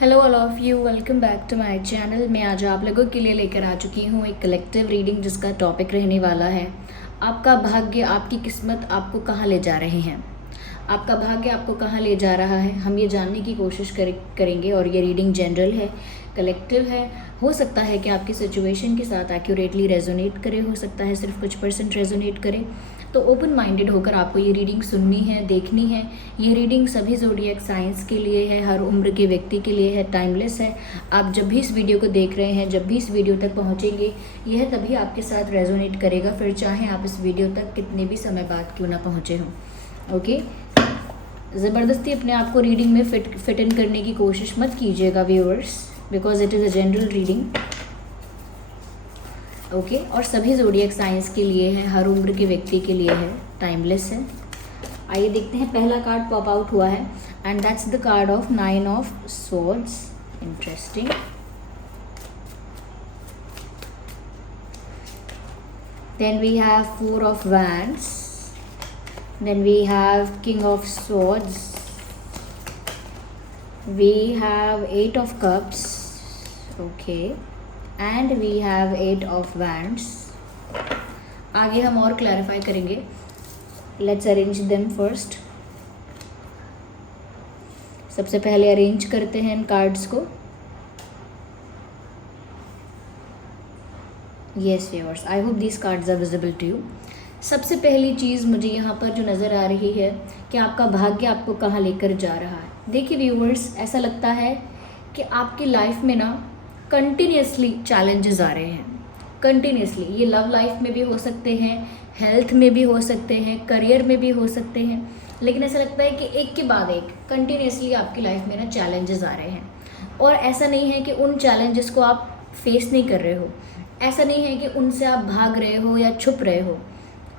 Hello all of you, welcome back to my channel. मैं आज आप लोगों के लिए लेकर आ चुकी हूँ एक कलेक्टिव रीडिंग जिसका टॉपिक रहने वाला है आपका भाग्य, आपकी किस्मत आपको कहाँ ले जा रहे हैं। आपका भाग्य आपको कहाँ ले जा रहा है, हम ये जानने की कोशिश करेंगे। और ये रीडिंग जनरल है, कलेक्टिव है। हो सकता है कि आपकी सिचुएशन के साथ एक्यूरेटली रेजोनेट करे, हो सकता है सिर्फ कुछ % रेजोनेट करे। तो ओपन माइंडेड होकर आपको ये रीडिंग सुननी है, देखनी है। ये रीडिंग सभी ज़ोडिएक साइंस के लिए है, हर उम्र के व्यक्ति के लिए है, टाइमलेस है। आप जब भी इस वीडियो को देख रहे हैं, जब भी इस वीडियो तक पहुँचेंगे, यह तभी आपके साथ रेजोनेट करेगा, फिर चाहे आप इस वीडियो तक कितने भी समय बाद क्यों ना पहुँचे हों। ओके, ज़बरदस्ती अपने आप को रीडिंग में फिट इन करने की कोशिश मत कीजिएगा viewers, because it is a general reading. Okay, और सभी ज़ोडिएक साइंस के लिए है, हर उम्र के व्यक्ति के लिए है, टाइमलेस है। आइए देखते हैं, पहला कार्ड पॉप आउट हुआ है and that's the card of 9 of swords. Interesting. Then we have 4 of wands, then we have king of swords, we have 8 of cups, okay, and we have 8 of wands. आगे हम और clarify करेंगे। Let's arrange them first. सबसे पहले arrange करते हैं इन cards को। Yes viewers, I hope these cards are visible to you. सबसे पहली चीज़ मुझे यहाँ पर जो नज़र आ रही है कि आपका भाग्य आपको कहाँ लेकर जा रहा है। देखिए व्यूअर्स, ऐसा लगता है कि आपकी लाइफ में ना कंटिन्यूसली चैलेंजेस आ रहे हैं। कंटिन्यूसली, ये लव लाइफ में भी हो सकते हैं, हेल्थ में भी हो सकते हैं, करियर में भी हो सकते हैं, लेकिन ऐसा लगता है कि एक के बाद एक कंटिन्यूसली आपकी लाइफ में ना चैलेंजेस आ रहे हैं। और ऐसा नहीं है कि उन चैलेंजेस को आप फेस नहीं कर रहे हो, ऐसा नहीं है कि उनसे आप भाग रहे हो या छुप रहे हो।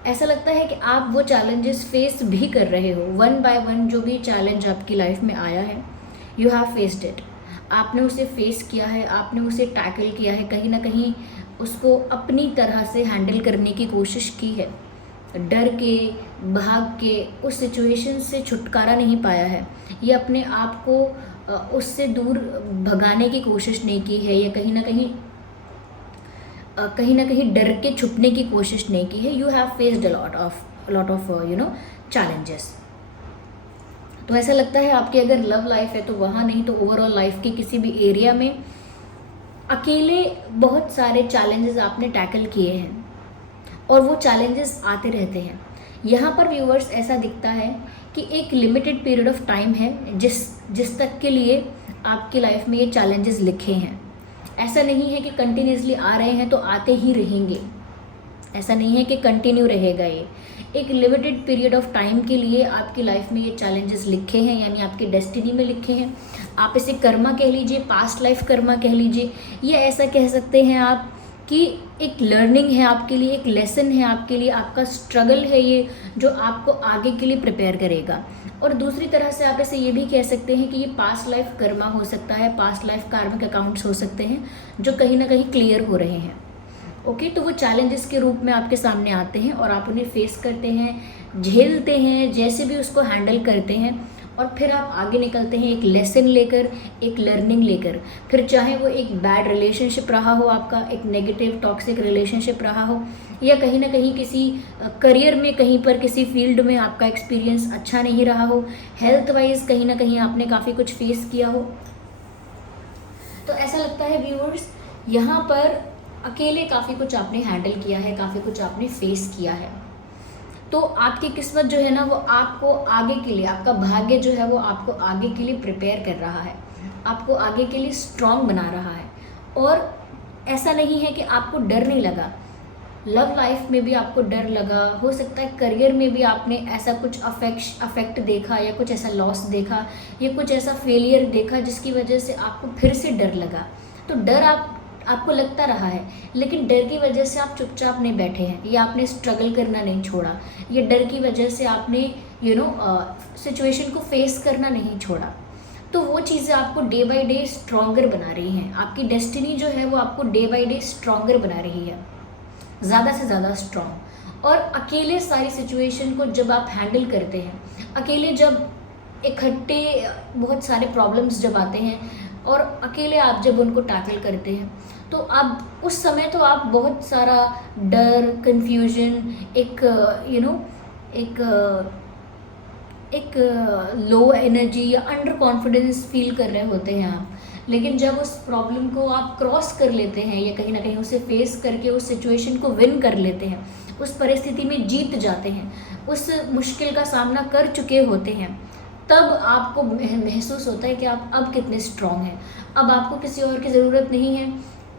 ऐसा लगता है कि आप वो चैलेंजेस फेस भी कर रहे हो। 1 बाय 1 जो भी चैलेंज आपकी लाइफ में आया है, यू हैव फेस्ड इट। आपने उसे फेस किया है, आपने उसे टैकल किया है, कहीं ना कहीं उसको अपनी तरह से हैंडल करने की कोशिश की है। डर के, भाग के उस सिचुएशन से छुटकारा नहीं पाया है, ये अपने आप को उससे दूर भगाने की कोशिश नहीं की है, या कहीं ना कहीं डर के छुपने की कोशिश नहीं की है। You have faced a lot of challenges. तो ऐसा लगता है आपकी अगर लव लाइफ है तो वहाँ नहीं, तो ओवरऑल लाइफ के किसी भी एरिया में अकेले बहुत सारे चैलेंजेस आपने टैकल किए हैं और वो चैलेंजेस आते रहते हैं। यहाँ पर व्यूअर्स ऐसा दिखता है कि एक लिमिटेड पीरियड ऑफ टाइम है जिस तक के लिए आपकी लाइफ में ये चैलेंजेस लिखे हैं। ऐसा नहीं है कि कंटिन्यूसली आ रहे हैं तो आते ही रहेंगे, ऐसा नहीं है कि कंटिन्यू रहेगा। ये एक लिमिटेड पीरियड ऑफ टाइम के लिए आपकी लाइफ में ये चैलेंजेस लिखे हैं, यानी आपके डेस्टिनी में लिखे हैं। आप इसे कर्मा कह लीजिए, पास्ट लाइफ कर्मा कह लीजिए, या ऐसा कह सकते हैं आप कि एक लर्निंग है आपके लिए, एक लेसन है आपके लिए, आपका स्ट्रगल है ये, जो आपको आगे के लिए प्रिपेयर करेगा। और दूसरी तरह से आप इसे ये भी कह सकते हैं कि ये पास्ट लाइफ कर्मा हो सकता है, पास्ट लाइफ कार्मिक अकाउंट्स हो सकते हैं जो कहीं ना कहीं क्लियर हो रहे हैं। ओके, तो वो चैलेंजेस के रूप में आपके सामने आते हैं और आप उन्हें फेस करते हैं, झेलते हैं, जैसे भी उसको हैंडल करते हैं, और फिर आप आगे निकलते हैं एक लेसन लेकर, एक लर्निंग लेकर। फिर चाहे वो एक बैड रिलेशनशिप रहा हो आपका, एक नेगेटिव टॉक्सिक रिलेशनशिप रहा हो, या कहीं ना कहीं किसी करियर में, कहीं पर किसी फील्ड में आपका एक्सपीरियंस अच्छा नहीं रहा हो, हेल्थ वाइज कहीं ना कहीं आपने काफ़ी कुछ फेस किया हो। तो ऐसा लगता है व्यूअर्स, यहाँ पर अकेले काफ़ी कुछ आपने हैंडल किया है, काफ़ी कुछ आपने फेस किया है। तो आपकी किस्मत जो है ना, वो आपको आगे के लिए, आपका भाग्य जो है वो आपको आगे के लिए प्रिपेयर कर रहा है, आपको आगे के लिए स्ट्रांग बना रहा है। और ऐसा नहीं है कि आपको डर नहीं लगा, लव लाइफ में भी आपको डर लगा, हो सकता है करियर में भी आपने ऐसा कुछ अफेक्ट देखा, या कुछ ऐसा लॉस देखा, या कुछ ऐसा फेलियर देखा जिसकी वजह से आपको फिर से डर लगा। तो डर आपको लगता रहा है, लेकिन डर की वजह से आप चुपचाप नहीं बैठे हैं, या आपने स्ट्रगल करना नहीं छोड़ा, या डर की वजह से आपने सिचुएशन को फेस करना नहीं छोड़ा। तो वो चीज़ें आपको डे बाय डे स्ट्रॉन्गर बना रही हैं। आपकी डेस्टिनी जो है वो आपको डे बाय डे स्ट्रॉन्गर बना रही है, ज़्यादा से ज़्यादा स्ट्रॉन्ग। और अकेले सारी सिचुएशन को जब आप हैंडल करते हैं, अकेले जब इकट्ठे बहुत सारे प्रॉब्लम्स जब आते हैं, और अकेले आप जब उनको टैकल करते हैं तो आप उस समय तो आप बहुत सारा डर, कन्फ्यूजन, एक एक एक लो एनर्जी या अंडर कॉन्फिडेंस फील कर रहे होते हैं आप। लेकिन जब उस प्रॉब्लम को आप क्रॉस कर लेते हैं या कहीं ना कहीं उसे फेस करके उस सिचुएशन को विन कर लेते हैं, उस परिस्थिति में जीत जाते हैं, उस मुश्किल का सामना कर चुके होते हैं, तब आपको महसूस होता है कि आप अब कितने स्ट्रांग हैं। अब आपको किसी और की ज़रूरत नहीं है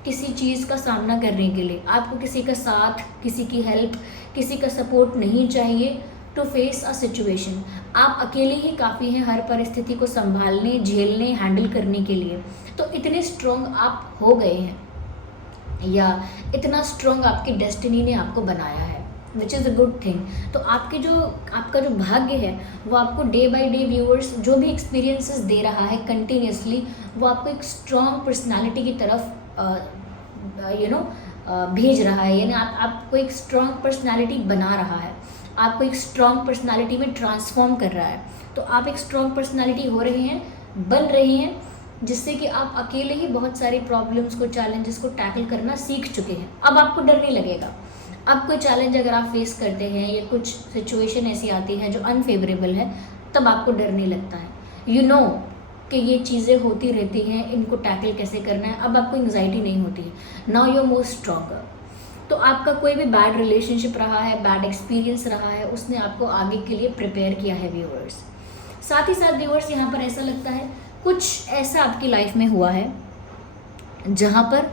किसी चीज़ का सामना करने के लिए। आपको किसी का साथ, किसी की हेल्प, किसी का सपोर्ट नहीं चाहिए टू फेस अ सिचुएशन। आप अकेले ही काफ़ी हैं हर परिस्थिति को संभालने, झेलने, हैंडल करने के लिए। तो इतने स्ट्रांग आप हो गए हैं या इतना स्ट्रांग आपकी डेस्टिनी ने आपको बनाया है, which is a good thing. तो आपका जो भाग्य है वो आपको डे बाय डे व्यूअर्स जो भी एक्सपीरियंसेस दे रहा है कंटिन्यूसली, वो आपको एक स्ट्रांग पर्सनालिटी की तरफ भेज रहा है। यानी आपको एक स्ट्रांग पर्सनालिटी बना रहा है, आपको एक स्ट्रांग पर्सनालिटी में ट्रांसफॉर्म कर रहा है। तो आप एक स्ट्रांग पर्सनालिटी हो रहे हैं, बन रही हैं, जिससे कि आप अकेले ही बहुत सारी प्रॉब्लम्स को, चैलेंजेस को टैकल करना सीख चुके हैं। अब आपको डर नहीं लगेगा। अब कोई चैलेंज अगर आप फेस करते हैं या कुछ सिचुएशन ऐसी आती है जो अनफेवरेबल है, तब आपको डर नहीं लगता है। यू नो कि ये चीज़ें होती रहती हैं, इनको टैकल कैसे करना है। अब आपको एंग्जाइटी नहीं होती है। Now you are more stronger. तो आपका कोई भी बैड रिलेशनशिप रहा है, बैड एक्सपीरियंस रहा है, उसने आपको आगे के लिए प्रिपेयर किया है व्यूअर्स। साथ ही साथ व्यूअर्स यहाँ पर ऐसा लगता है कुछ ऐसा आपकी लाइफ में हुआ है जहाँ पर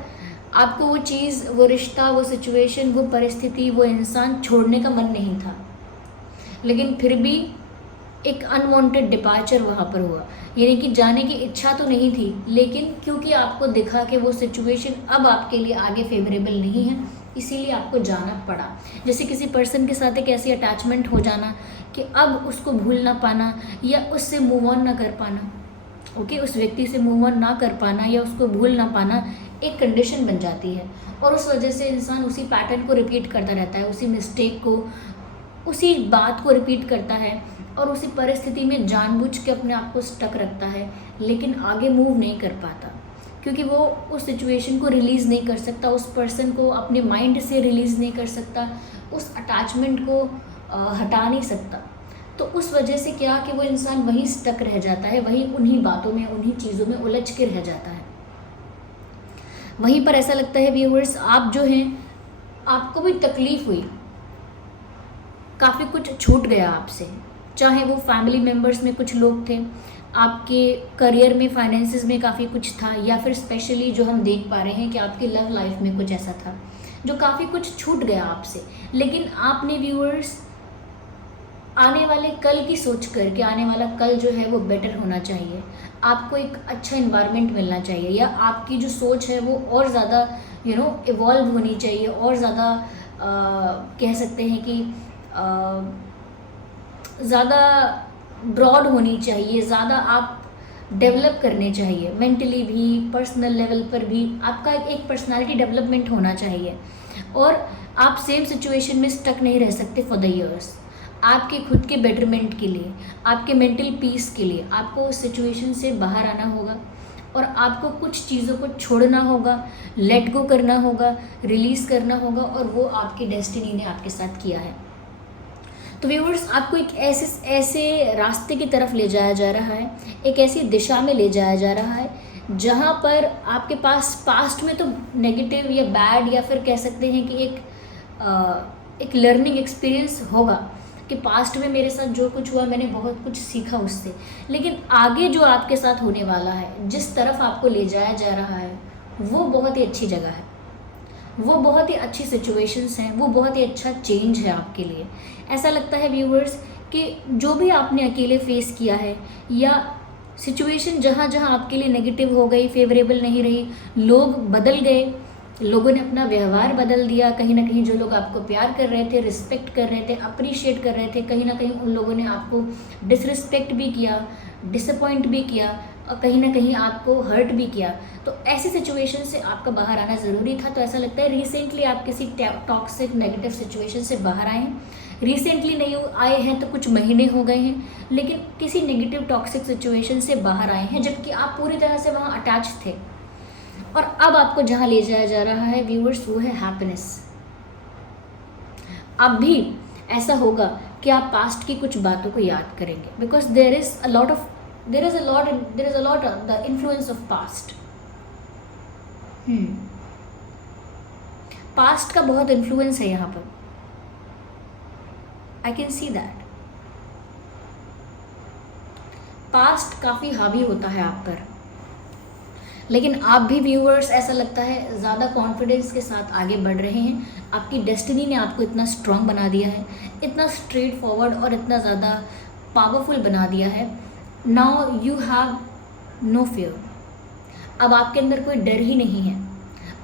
आपको वो चीज़, वो रिश्ता, वो सिचुएशन, वो परिस्थिति, वो इंसान छोड़ने का मन नहीं था, लेकिन फिर भी एक अनवांटेड डिपार्चर वहाँ पर हुआ। यानी कि जाने की इच्छा तो नहीं थी, लेकिन क्योंकि आपको दिखा कि वो सिचुएशन अब आपके लिए आगे फेवरेबल नहीं है, इसीलिए आपको जाना पड़ा। जैसे किसी पर्सन के साथ एक ऐसी अटैचमेंट हो जाना कि अब उसको भूल ना पाना या उससे मूव ऑन ना कर पाना, ओके, उस व्यक्ति से मूव ऑन ना कर पाना या उसको भूल ना पाना एक कंडीशन बन जाती है। और उस वजह से इंसान उसी पैटर्न को रिपीट करता रहता है, उसी मिस्टेक को, उसी बात को रिपीट करता है और उसी परिस्थिति में जानबूझ के अपने आप को स्टक रखता है, लेकिन आगे मूव नहीं कर पाता क्योंकि वो उस सिचुएशन को रिलीज़ नहीं कर सकता, उस पर्सन को अपने माइंड से रिलीज़ नहीं कर सकता, उस अटैचमेंट को हटा नहीं सकता। तो उस वजह से क्या कि वो इंसान वहीं स्टक रह जाता है, वहीं उन्हीं बातों में, उन्हीं चीज़ों में उलझ के रह जाता है। वहीं पर ऐसा लगता है व्यूअर्स, आप जो हैं, आपको भी तकलीफ़ हुई, काफ़ी कुछ छूट गया आपसे, चाहे वो फैमिली मेम्बर्स में कुछ लोग थे, आपके करियर में, फाइनेंसिस में काफ़ी कुछ था, या फिर स्पेशली जो हम देख पा रहे हैं कि आपकी लव लाइफ में कुछ ऐसा था जो काफ़ी कुछ छूट गया आपसे। लेकिन आपने व्यूअर्स आने वाले कल की सोच कर कि आने वाला कल जो है वो बेटर होना चाहिए, आपको एक अच्छा इन्वायरमेंट मिलना चाहिए, या आपकी जो सोच है वो और ज़्यादा इवॉल्व होनी चाहिए, और ज़्यादा कह सकते हैं कि ज़्यादा ब्रॉड होनी चाहिए, ज़्यादा आप डेवलप करने चाहिए, मेंटली भी, पर्सनल लेवल पर भी आपका एक पर्सनालिटी डेवलपमेंट होना चाहिए। और आप सेम सिचुएशन में स्टक नहीं रह सकते फॉर द ईयर्स। आपके खुद के बेटरमेंट के लिए, आपके मेंटल पीस के लिए आपको उस सिचुएशन से बाहर आना होगा और आपको कुछ चीज़ों को छोड़ना होगा, लेट गो करना होगा, रिलीज़ करना होगा, और वो आपकी डेस्टिनी ने आपके साथ किया है। तो व्यूअर्स, आपको एक ऐसे रास्ते की तरफ ले जाया जा रहा है, एक ऐसी दिशा में ले जाया जा रहा है जहाँ पर आपके पास पास्ट में तो नेगेटिव या बैड, या फिर कह सकते हैं कि एक लर्निंग एक्सपीरियंस होगा कि पास्ट में मेरे साथ जो कुछ हुआ मैंने बहुत कुछ सीखा उससे, लेकिन आगे जो आपके साथ होने वाला है, जिस तरफ आपको ले जाया जा रहा है, वो बहुत ही अच्छी जगह है, वो बहुत ही अच्छी सिचुएशंस हैं, वो बहुत ही अच्छा चेंज है आपके लिए। ऐसा लगता है व्यूअर्स कि जो भी आपने अकेले फेस किया है, या सिचुएशन जहाँ जहाँ आपके लिए नेगेटिव हो गई, फेवरेबल नहीं रही, लोग बदल गए, लोगों ने अपना व्यवहार बदल दिया, कहीं ना कहीं जो लोग आपको प्यार कर रहे थे, रिस्पेक्ट कर रहे थे, अप्रिशिएट कर रहे थे, कहीं ना कहीं उन लोगों ने आपको डिसरिस्पेक्ट भी किया, डिसअपॉइंट भी किया, और कहीं ना कहीं आपको हर्ट भी किया। तो ऐसी सिचुएशन से आपका बाहर आना ज़रूरी था। तो ऐसा लगता है रिसेंटली आप किसी टॉक्सिक नेगेटिव सिचुएशन से बाहर आए हैं, रिसेंटली नहीं आए हैं तो कुछ महीने हो गए हैं, लेकिन किसी नेगेटिव टॉक्सिक सिचुएशन से बाहर आए हैं, जबकि आप पूरी तरह से वहाँ अटैच थे। और अब आपको जहाँ ले जाया जा रहा है व्यूअर्स, वो है हैप्पीनेस। अब भी ऐसा होगा कि आप पास्ट की कुछ बातों को याद करेंगे, because there is a lot of the influence of past. Past का बहुत इन्फ्लुएंस है यहाँ पर, I can see that. Past काफ़ी हावी होता है आप पर, लेकिन आप भी व्यूअर्स ऐसा लगता है ज़्यादा कॉन्फिडेंस के साथ आगे बढ़ रहे हैं। आपकी डेस्टिनी ने आपको इतना स्ट्रांग बना दिया है, इतना स्ट्रेट फॉरवर्ड और इतना ज़्यादा पावरफुल बना दिया है। Now you have no fear. अब आपके अंदर कोई डर ही नहीं है।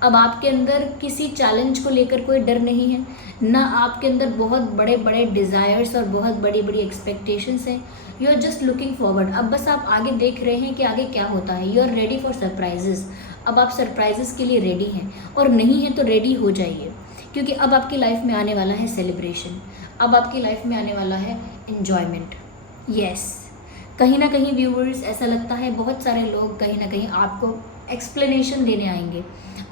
अब आपके अंदर किसी चैलेंज को लेकर कोई डर नहीं है, ना आपके अंदर बहुत बड़े बड़े डिज़ायर्स और बहुत बड़ी बड़ी एक्सपेक्टेशंस हैं। You are just looking forward. अब बस आप आगे देख रहे हैं कि आगे क्या होता है। You are ready for surprises. अब आप सरप्राइजेस के लिए रेडी हैं, और नहीं हैं तो रेडी हो जाइए, क्योंकि अब आपकी लाइफ में आने वाला है सेलिब्रेशन। अब आपकी लाइफ में आने वाला है एन्जॉयमेंट। यस, कहीं ना कहीं व्यूअर्स ऐसा लगता है बहुत सारे लोग कहीं ना कहीं आपको एक्सप्लेनेशन देने आएंगे।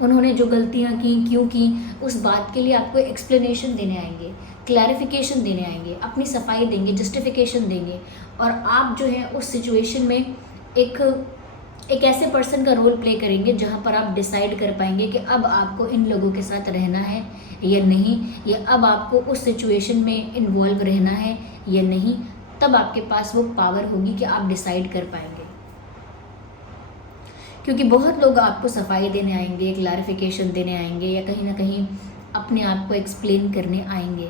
उन्होंने जो गलतियाँ की, क्यों की, उस बात के लिए आपको एक्सप्लेनेशन देने आएंगे, क्लैरिफिकेशन देने आएंगे, अपनी सफाई देंगे, जस्टिफिकेशन देंगे। और आप जो है उस सिचुएशन में एक ऐसे पर्सन का रोल प्ले करेंगे जहाँ पर आप डिसाइड कर पाएंगे कि अब आपको इन लोगों के साथ रहना है या नहीं, या अब आपको उस सिचुएशन में इन्वॉल्व रहना है या नहीं। तब आपके पास वो पावर होगी कि आप डिसाइड कर पाएंगे, क्योंकि बहुत लोग आपको सफाई देने आएंगे, क्लैरिफिकेशन देने आएंगे, या कहीं ना कहीं अपने आप को एक्सप्लेन करने आएंगे।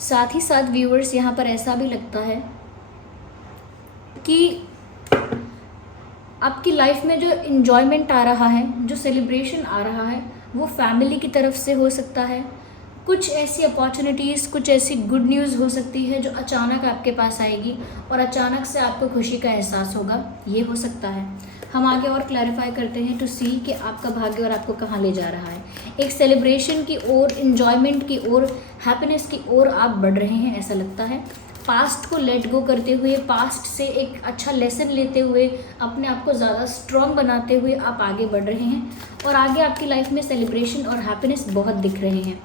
साथ ही साथ व्यूअर्स यहाँ पर ऐसा भी लगता है कि आपकी लाइफ में जो इन्जॉयमेंट आ रहा है, जो सेलिब्रेशन आ रहा है, वो फैमिली की तरफ से हो सकता है। कुछ ऐसी अपॉर्चुनिटीज़, कुछ ऐसी गुड न्यूज़ हो सकती है जो अचानक आपके पास आएगी और अचानक से आपको खुशी का एहसास होगा, ये हो सकता है। हम आगे और क्लैरिफाई करते हैं टू सी कि आपका भाग्य और आपको कहाँ ले जा रहा है। एक सेलिब्रेशन की ओर, इन्जॉयमेंट की ओर, हैप्पीनेस की ओर आप बढ़ रहे हैं ऐसा लगता है। पास्ट को लेट गो करते हुए, पास्ट से एक अच्छा लेसन लेते हुए, अपने आप को ज़्यादा स्ट्रॉन्ग बनाते हुए आप आगे बढ़ रहे हैं, और आगे आपकी लाइफ में सेलिब्रेशन और हैप्पीनेस बहुत दिख रहे हैं।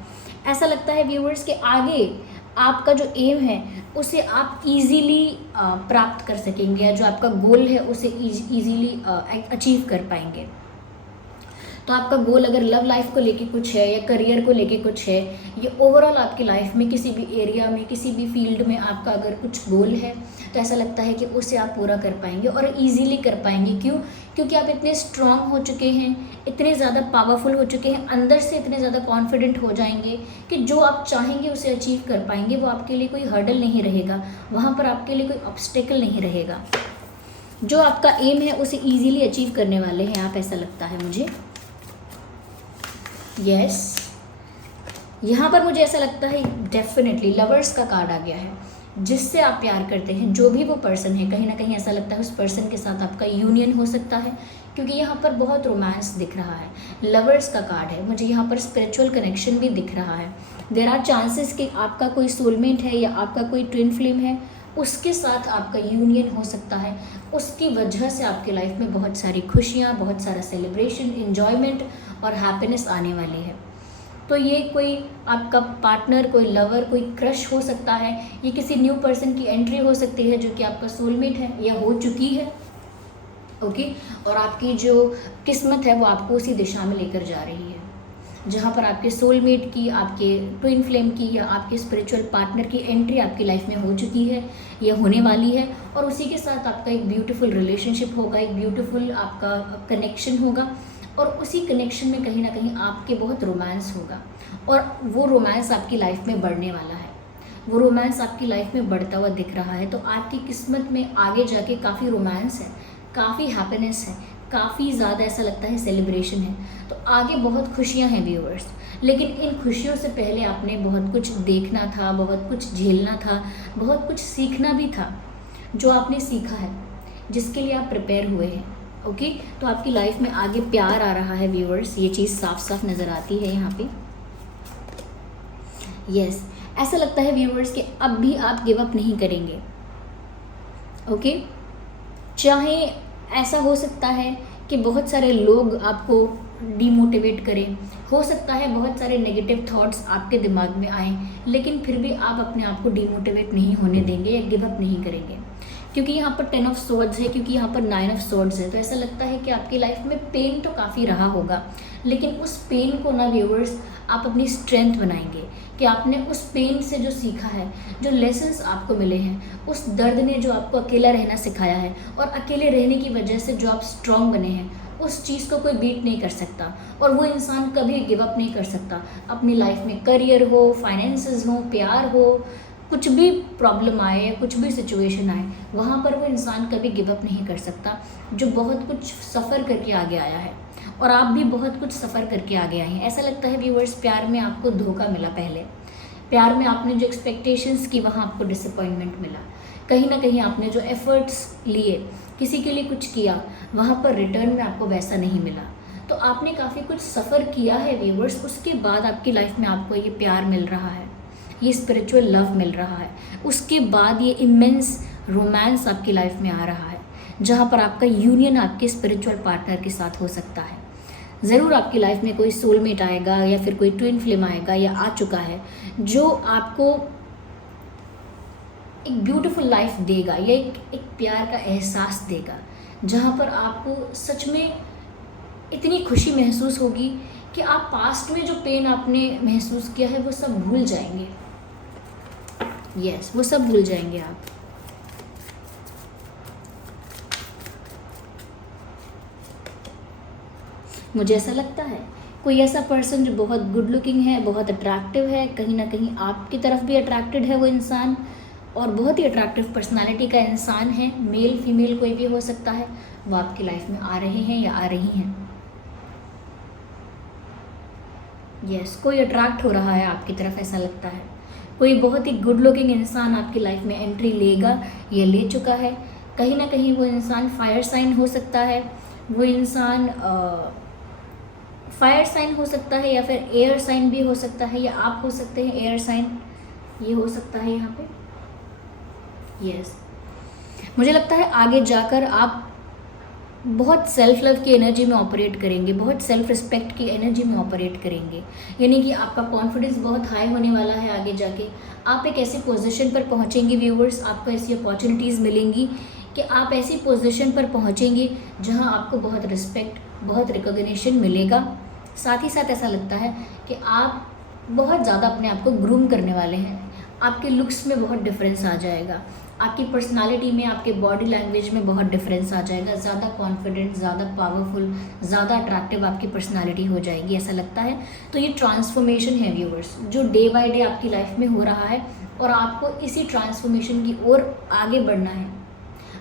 ऐसा लगता है व्यूअर्स कि आगे आपका जो एम है उसे आप इजीली प्राप्त कर सकेंगे, या जो आपका गोल है उसे इजीली अचीव कर पाएंगे। तो आपका गोल अगर लव लाइफ को लेके कुछ है, या करियर को लेके कुछ है, या ओवरऑल आपकी लाइफ में किसी भी एरिया में, किसी भी फील्ड में आपका अगर कुछ गोल है, तो ऐसा लगता है कि उसे आप पूरा कर पाएंगे और इजीली कर पाएंगे। क्यों? क्योंकि आप इतने स्ट्रांग हो चुके हैं, इतने ज़्यादा पावरफुल हो चुके हैं, अंदर से इतने ज़्यादा कॉन्फिडेंट हो जाएंगे कि जो आप चाहेंगे उसे अचीव कर पाएंगे। वो आपके लिए कोई हर्डल नहीं रहेगा, वहाँ पर आपके लिए कोई ऑब्स्टेकल नहीं रहेगा। जो आपका एम है उसे ईजीली अचीव करने वाले हैं आप, ऐसा लगता है मुझे। यस, यहाँ पर मुझे ऐसा लगता है डेफिनेटली लवर्स का कार्ड आ गया है। जिससे आप प्यार करते हैं, जो भी वो पर्सन है, कहीं ना कहीं ऐसा लगता है उस पर्सन के साथ आपका यूनियन हो सकता है, क्योंकि यहाँ पर बहुत रोमांस दिख रहा है। लवर्स का कार्ड है, मुझे यहाँ पर स्पिरिचुअल कनेक्शन भी दिख रहा है। देयर आर चांसेस कि आपका कोई सोलमेट है या आपका कोई ट्विन फ्लेम है, उसके साथ आपका यूनियन हो सकता है। उसकी वजह से आपकी लाइफ में बहुत सारी खुशियाँ, बहुत सारा सेलिब्रेशन, इन्जॉयमेंट और हैप्पीनेस आने वाली है। तो ये कोई आपका पार्टनर, कोई लवर, कोई क्रश हो सकता है। ये किसी न्यू पर्सन की एंट्री हो सकती है जो कि आपका सोलमेट है या हो चुकी है। ओके, और आपकी जो किस्मत है वो आपको उसी दिशा में लेकर जा रही है जहाँ पर आपके सोलमेट की, आपके ट्विन फ्लेम की या आपके स्पिरिचुअल पार्टनर की एंट्री आपकी लाइफ में हो चुकी है या होने वाली है। और उसी के साथ आपका एक ब्यूटीफुल रिलेशनशिप होगा, एक ब्यूटीफुल आपका कनेक्शन होगा, और उसी कनेक्शन में कहीं ना कहीं आपके बहुत रोमांस होगा, और वो रोमांस आपकी लाइफ में बढ़ने वाला है। वो रोमांस आपकी लाइफ में बढ़ता हुआ दिख रहा है। तो आपकी किस्मत में आगे जाके काफ़ी रोमांस है, काफ़ी हैप्पीनेस है, काफ़ी ज़्यादा ऐसा लगता है सेलिब्रेशन है। तो आगे बहुत खुशियाँ हैं व्यूअर्स, लेकिन इन खुशियों से पहले आपने बहुत कुछ देखना था, बहुत कुछ झेलना था, बहुत कुछ सीखना भी था। जो आपने सीखा है, जिसके लिए आप प्रिपेयर हुए हैं। ओके, तो आपकी लाइफ में आगे प्यार आ रहा है व्यूअर्स, ये चीज़ साफ साफ नज़र आती है यहाँ पे। यस, ऐसा लगता है व्यूअर्स कि अब भी आप गिव अप नहीं करेंगे। ओके, चाहे ऐसा हो सकता है कि बहुत सारे लोग आपको डीमोटिवेट करें, हो सकता है बहुत सारे नेगेटिव थॉट्स आपके दिमाग में आएँ, लेकिन फिर भी आप अपने आप को डीमोटिवेट नहीं होने देंगे या गिव अप नहीं करेंगे, क्योंकि यहाँ पर 10 ऑफ स्वॉर्ड्स है, क्योंकि यहाँ पर 9 ऑफ स्वॉर्ड्स है। तो ऐसा लगता है कि आपकी लाइफ में पेन तो काफ़ी रहा होगा, लेकिन उस पेन को ना व्यूअर्स आप अपनी स्ट्रेंथ बनाएंगे, कि आपने उस पेन से जो सीखा है, जो लेसन्स आपको मिले हैं, उस दर्द ने जो आपको अकेला रहना सिखाया है, और अकेले रहने की वजह से जो आप स्ट्रॉन्ग बने हैं, उस चीज़ को कोई बीट नहीं कर सकता, और वो इंसान कभी गिव अप नहीं कर सकता। अपनी लाइफ में करियर हो, फाइनेंसेस हो, प्यार हो, कुछ भी प्रॉब्लम आए या कुछ भी सिचुएशन आए, वहाँ पर वो इंसान कभी गिव अप नहीं कर सकता, जो बहुत कुछ सफ़र करके आगे आया है। और आप भी बहुत कुछ सफ़र करके आगे आए हैं। ऐसा लगता है व्यूअर्स, प्यार में आपको धोखा मिला, पहले प्यार में आपने जो एक्सपेक्टेशंस की, वहाँ आपको डिसअपॉइंटमेंट मिला। कहीं ना कहीं आपने जो एफर्ट्स लिए, किसी के लिए कुछ किया, वहाँ पर रिटर्न में आपको वैसा नहीं मिला। तो आपने काफ़ी कुछ सफ़र किया है व्यूअर्स, उसके बाद आपकी लाइफ में आपको ये प्यार मिल रहा है, ये स्पिरिचुअल लव मिल रहा है, उसके बाद ये इमेंस रोमांस आपकी लाइफ में आ रहा है, जहाँ पर आपका यूनियन आपके स्पिरिचुअल पार्टनर के साथ हो सकता है। ज़रूर आपकी लाइफ में कोई सोलमेट आएगा या फिर कोई ट्विन फ्लेम आएगा या आ चुका है, जो आपको एक ब्यूटीफुल लाइफ देगा या एक प्यार का एहसास देगा, जहाँ पर आपको सच में इतनी खुशी महसूस होगी कि आप पास्ट में जो पेन आपने महसूस किया है वो सब भूल जाएंगे। यस, वो सब भूल जाएंगे आप। मुझे ऐसा लगता है कोई ऐसा पर्सन जो बहुत गुड लुकिंग है, बहुत अट्रैक्टिव है, कहीं ना कहीं आपकी तरफ भी अट्रैक्टेड है वो इंसान, और बहुत ही अट्रैक्टिव पर्सनालिटी का इंसान है, मेल फीमेल कोई भी हो सकता है, वो आपकी लाइफ में आ रहे हैं या आ रही हैं। यस, कोई अट्रैक्ट हो रहा है आपकी तरफ, ऐसा लगता है कोई बहुत ही गुड लुकिंग इंसान आपकी लाइफ में एंट्री लेगा या ले चुका है। कहीं ना कहीं वो इंसान फायर साइन हो सकता है, वो इंसान फायर साइन हो सकता है, या फिर एयर साइन भी हो सकता है, या आप हो सकते हैं एयर साइन, ये हो सकता है यहाँ पे। यस, मुझे लगता है आगे जाकर आप बहुत सेल्फ लव की एनर्जी में ऑपरेट करेंगे, बहुत सेल्फ रिस्पेक्ट की एनर्जी में ऑपरेट करेंगे, यानी कि आपका कॉन्फिडेंस बहुत हाई होने वाला है। आगे जाके आप एक ऐसी पोजीशन पर पहुंचेंगे व्यूअर्स, आपको ऐसी अपॉर्चुनिटीज़ मिलेंगी कि आप ऐसी पोजीशन पर पहुंचेंगे जहां आपको बहुत रिस्पेक्ट, बहुत रिकॉग्निशन मिलेगा। साथ ही साथ ऐसा लगता है कि आप बहुत ज़्यादा अपने आप को ग्रूम करने वाले हैं, आपके लुक्स में बहुत डिफरेंस आ जाएगा, आपकी पर्सनालिटी में, आपके बॉडी लैंग्वेज में बहुत डिफरेंस आ जाएगा, ज़्यादा कॉन्फिडेंट, ज़्यादा पावरफुल, ज़्यादा अट्रैक्टिव आपकी पर्सनालिटी हो जाएगी, ऐसा लगता है। तो ये ट्रांसफॉर्मेशन है व्यूअर्स, जो डे बाय डे आपकी लाइफ में हो रहा है, और आपको इसी ट्रांसफॉर्मेशन की ओर आगे बढ़ना है।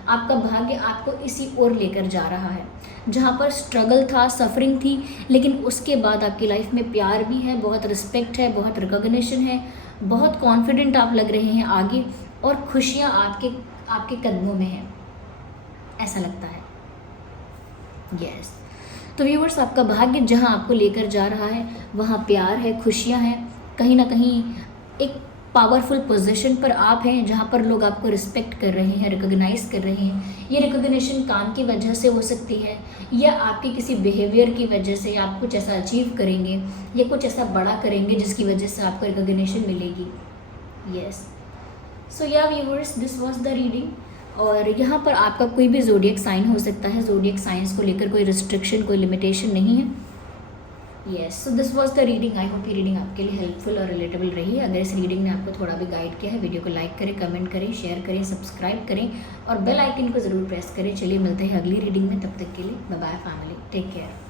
आपका भाग्य आपको इसी ओर लेकर जा रहा है, जहाँ पर स्ट्रगल था, सफरिंग थी, लेकिन उसके बाद आपकी लाइफ में प्यार भी है, बहुत रिस्पेक्ट है, बहुत रिकॉग्निशन है, बहुत कॉन्फिडेंट आप लग रहे हैं आगे, और खुशियाँ आपके कदमों में हैं, ऐसा लगता है। यस, तो व्यूअर्स, आपका भाग्य जहाँ आपको लेकर जा रहा है वहाँ प्यार है, खुशियाँ हैं, कहीं ना कहीं एक पावरफुल पोजीशन पर आप हैं, जहाँ पर लोग आपको रिस्पेक्ट कर रहे हैं, रिकॉग्नाइज कर रहे हैं। ये रिकॉग्निशन काम की वजह से हो सकती है, या आपके किसी बिहेवियर की वजह से, या आप कुछ ऐसा अचीव करेंगे या कुछ ऐसा बड़ा करेंगे जिसकी वजह से आपको रिकॉग्निशन मिलेगी। यस, सो या viewers, this was the reading. और यहाँ पर आपका कोई भी ज़ोडिएक साइन हो सकता है, ज़ोडिएक साइंस को लेकर कोई रिस्ट्रिक्शन, कोई लिमिटेशन नहीं है। Yes, so this was the reading. I hope ये रीडिंग आपके लिए हेल्पफुल और रिलेटेबल रही है। अगर इस रीडिंग ने आपको थोड़ा भी गाइड किया है, वीडियो को लाइक करें, कमेंट करें, शेयर करें, सब्सक्राइब करें और बेल आइकन को ज़रूर प्रेस करें। चलिए मिलते हैं अगली रीडिंग में, तब तक के लिए bye bye family, take care.